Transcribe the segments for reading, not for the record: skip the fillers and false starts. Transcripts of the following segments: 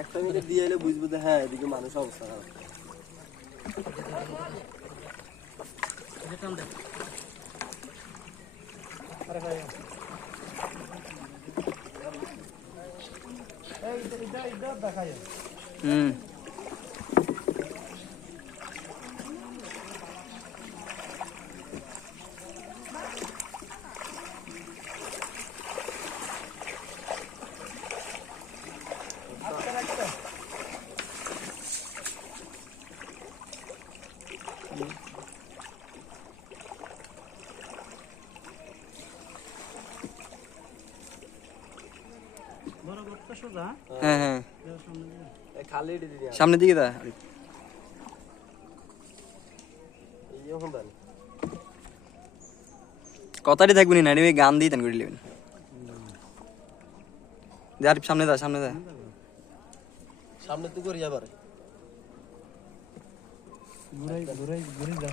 একটা মিনিট দিয়ে এলে বুঝবো যে হ্যাঁ এদিকে মানুষ অবস্থা খারাপ। হ্যাঁ হ্যাঁ খালি সামনের দিকে দা কথাটি থাকবি না রে গান দিয়ে তেন করে নেবেন আর সামনে দা সামনে তো করি আবার ঘুরাই যা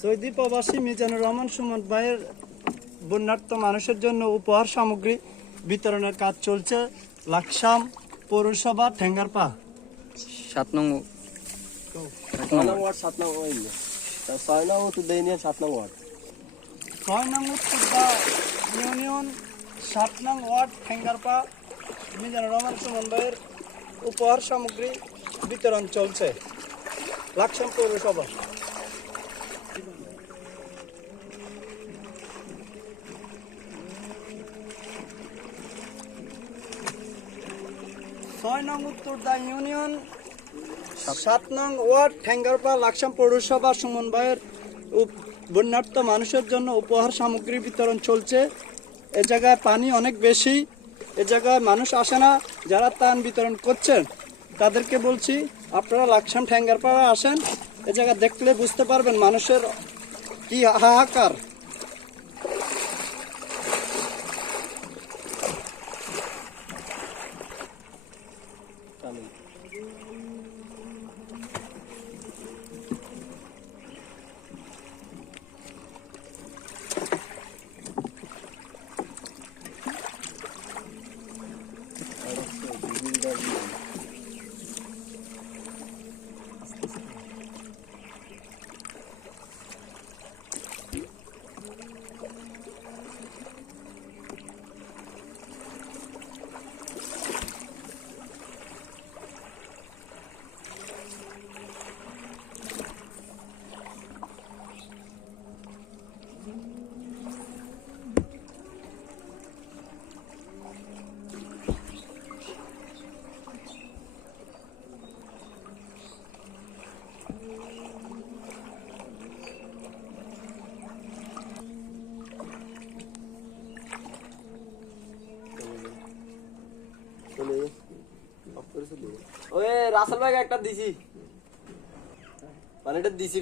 সৌদি প্রবাসী মিজানুর রহমান সুমন ভাইয়ের বন্যার্ত মানুষের জন্য উপহার সামগ্রী বিতরণের কাজ চলছে লাকসাম পৌরসভা ঠেঙ্গারপা 7 নং ওয়ার্ড 7 নং ওই 6 নং তো দেই নিয়ে 7 নং ওয়ার্ড 6 নং উত্তরদা ইউনিয়ন 7 নং ওয়ার্ড ঠেঙ্গারপা মিজানুর রহমান সুমন ভাইয়ের উপহার সামগ্রী বিতরণ চলছে লাকসাম পৌরসভা। ছয় নং উত্তরদা ইউনিয়ন 7 নং ওয়ার্ড ঠেঙ্গারপা লাকসাম পৌরসভা সুমন ভাইয়ের বন্যার্ত মানুষের জন্য উপহার সামগ্রী বিতরণ চলছে। এ জায়গায় পানি অনেক বেশি, এ জায়গায় মানুষ আসে না। যারা ত্রাণ বিতরণ করছেন তাদেরকে বলছি আপনারা লাকসাম ঠেঙ্গারপাড়া আসেন, এ জায়গা দেখলে বুঝতে পারবেন মানুষের কি হাহাকার। ওই রাসেল ভাই একটা দিছি মানে এটা দিছি